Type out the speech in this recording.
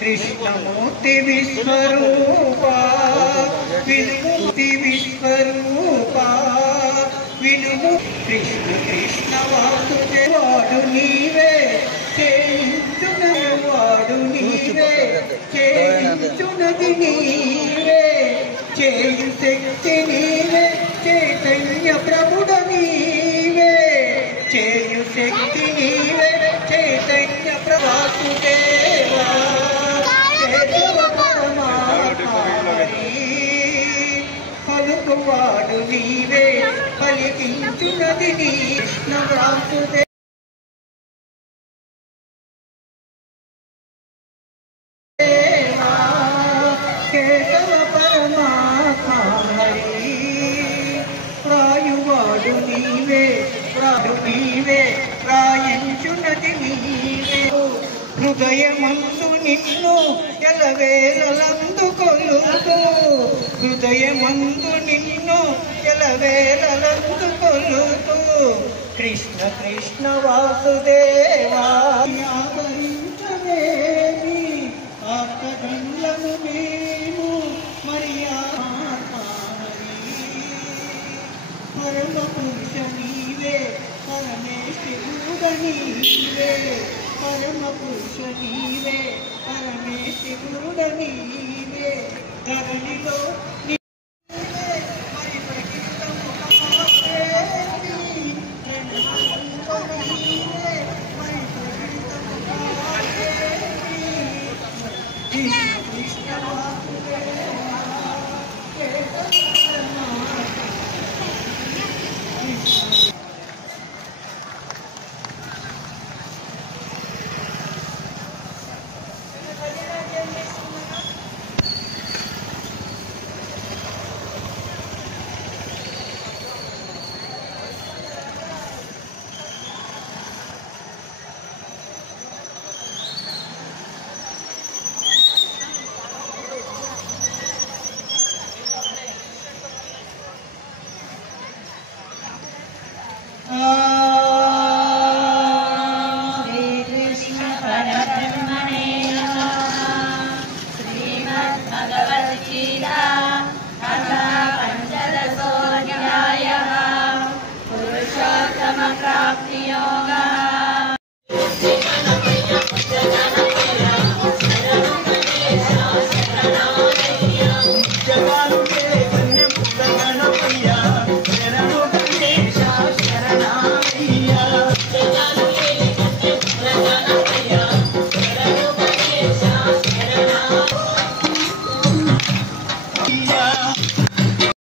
कृष्णमूर्ति विश्वरूपा विमुक्ति विश्वरूपा विनु कृष्ण कृष्ण वासुदेवाडु नीवे చేయించునవాడు నీవే చేయించునది నీవే చేయు శక్తి నీవే చైతన్య ప్రభుడ నీవే చేయు శక్తి నీవే చైతన్య ప్రభుదేవా కేశవ పరమాత్మని పలుకువాడు నీవే పలికించునది నీ వాసుదేవ కేశవ పరమాత్మ హరి ప్రాయువాడు నీవే ప్రాడు నీవే ప్రాయించునది నీవే హృదయమందు నిన్ను ఎలవేలందుకొలుతూ హృదయమందు నిన్ను ఎలవేలందుకొలుతూ కృష్ణ కృష్ణ వాసుదేవా ఆదరించవేమి ఆత్మగండ్లను మేము పరమ పురుష నీవే పరమేశ్వరుడ నీవే పరమ పురుష నీవే పరమేశ్వరుడ నీవే ధరణిలో